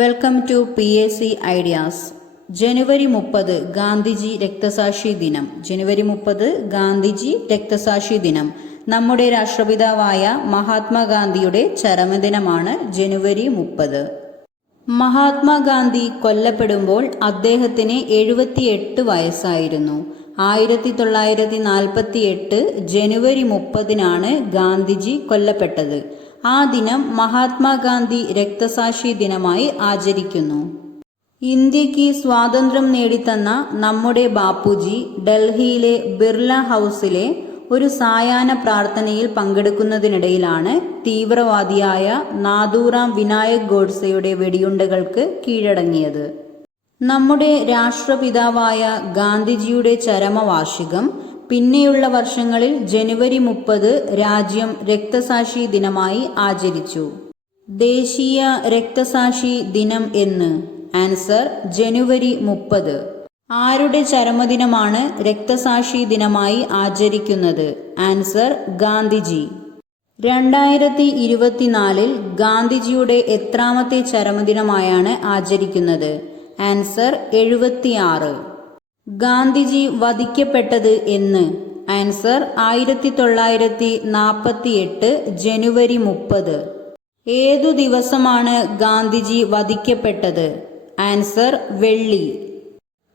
Welcome to P S C ideas ജനുവരി മുപ്പത് ഗാന്ധിജി രക്തസാക്ഷി ദിനം. ജനുവരി മുപ്പത് ഗാന്ധിജി രക്തസാക്ഷി ദിനം. നമ്മുടെ രാഷ്ട്രപിതാവായ മഹാത്മാഗാന്ധിയുടെ ചരമദിനമാണ് ജനുവരി മുപ്പത്. മഹാത്മാഗാന്ധി കൊല്ലപ്പെടുമ്പോൾ അദ്ദേഹത്തിന് എഴുപത്തിയെട്ട് വയസ്സായിരുന്നു. ആയിരത്തി തൊള്ളായിരത്തി നാൽപ്പത്തി എട്ട് ജനുവരി മുപ്പതിനാണ് ഗാന്ധിജി കൊല്ലപ്പെട്ടത്. ആ ദിനം മഹാത്മാഗാന്ധി രക്തസാക്ഷി ദിനമായി ആചരിക്കുന്നു. ഇന്ത്യയ്ക്ക് സ്വാതന്ത്ര്യം നേടിത്തന്ന നമ്മുടെ ബാപ്പുജി ഡൽഹിയിലെ ബിർള ഹൗസിലെ ഒരു സായാഹ്ന പ്രാർത്ഥനയിൽ പങ്കെടുക്കുന്നതിനിടയിലാണ് തീവ്രവാദിയായ നാദൂറാം വിനായക് ഗോഡ്സെയുടെ വെടിയുണ്ടകൾക്ക് കീഴടങ്ങിയത്. നമ്മുടെ രാഷ്ട്രപിതാവായ ഗാന്ധിജിയുടെ ചരമവാർഷികം പിന്നെയുള്ള വർഷങ്ങളിൽ ജനുവരി മുപ്പത് രാജ്യം രക്തസാക്ഷി ദിനമായി ആചരിച്ചു. ദേശീയ രക്തസാക്ഷി ദിനം എന്ന്. ആൻസർ ജനുവരി മുപ്പത്. ആരുടെ ചരമദിനമാണ് രക്തസാക്ഷി ദിനമായി ആചരിക്കുന്നത്? ആൻസർ ഗാന്ധിജി. രണ്ടായിരത്തി ഇരുപത്തിനാലിൽ ഗാന്ധിജിയുടെ എത്രാമത്തെ ചരമദിനമായാണ് ആചരിക്കുന്നത്? ആൻസർ എഴുപത്തിയാറ്. ഗാന്ധിജി വധിക്കപ്പെട്ടത് എന്ന്. ആൻസർ ആയിരത്തി തൊള്ളായിരത്തി നാൽപ്പത്തി എട്ട് ജനുവരി മുപ്പത്. ഏതു ദിവസമാണ് ഗാന്ധിജി വധിക്കപ്പെട്ടത്? ആൻസർ വെള്ളി.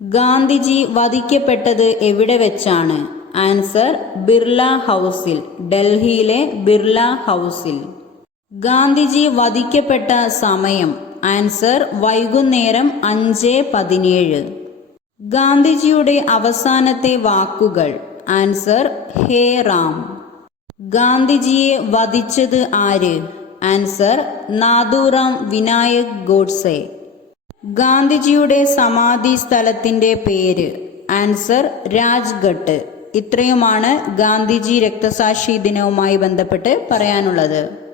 ഗാന്ധിജി വധിക്കപ്പെട്ടത് എവിടെ വെച്ചാണ്? ആൻസർ ബിർള ഹൗസിൽ ഡൽഹിയിലെ ബിർള ഹൗസിൽ. ഗാന്ധിജി വധിക്കപ്പെട്ട സമയം ആൻസർ വൈകുന്നേരം അഞ്ച് പതിനേഴ്. ഗാന്ധിജിയുടെ അവസാനത്തെ വാക്കുകൾ. ആൻസർ ഹേ റാം. ഗാന്ധിജിയെ വധിച്ചത് ആര്? ആൻസർ നാദുറാം വിനായക് ഗോഡ്സെ. ഗാന്ധിജിയുടെ സമാധി സ്ഥലത്തിന്റെ പേര്. ആൻസർ രാജ്ഘട്ട്. ഇത്രയുമാണ് ഗാന്ധിജി രക്തസാക്ഷി ദിനവുമായി ബന്ധപ്പെട്ട് പറയാനുള്ളത്.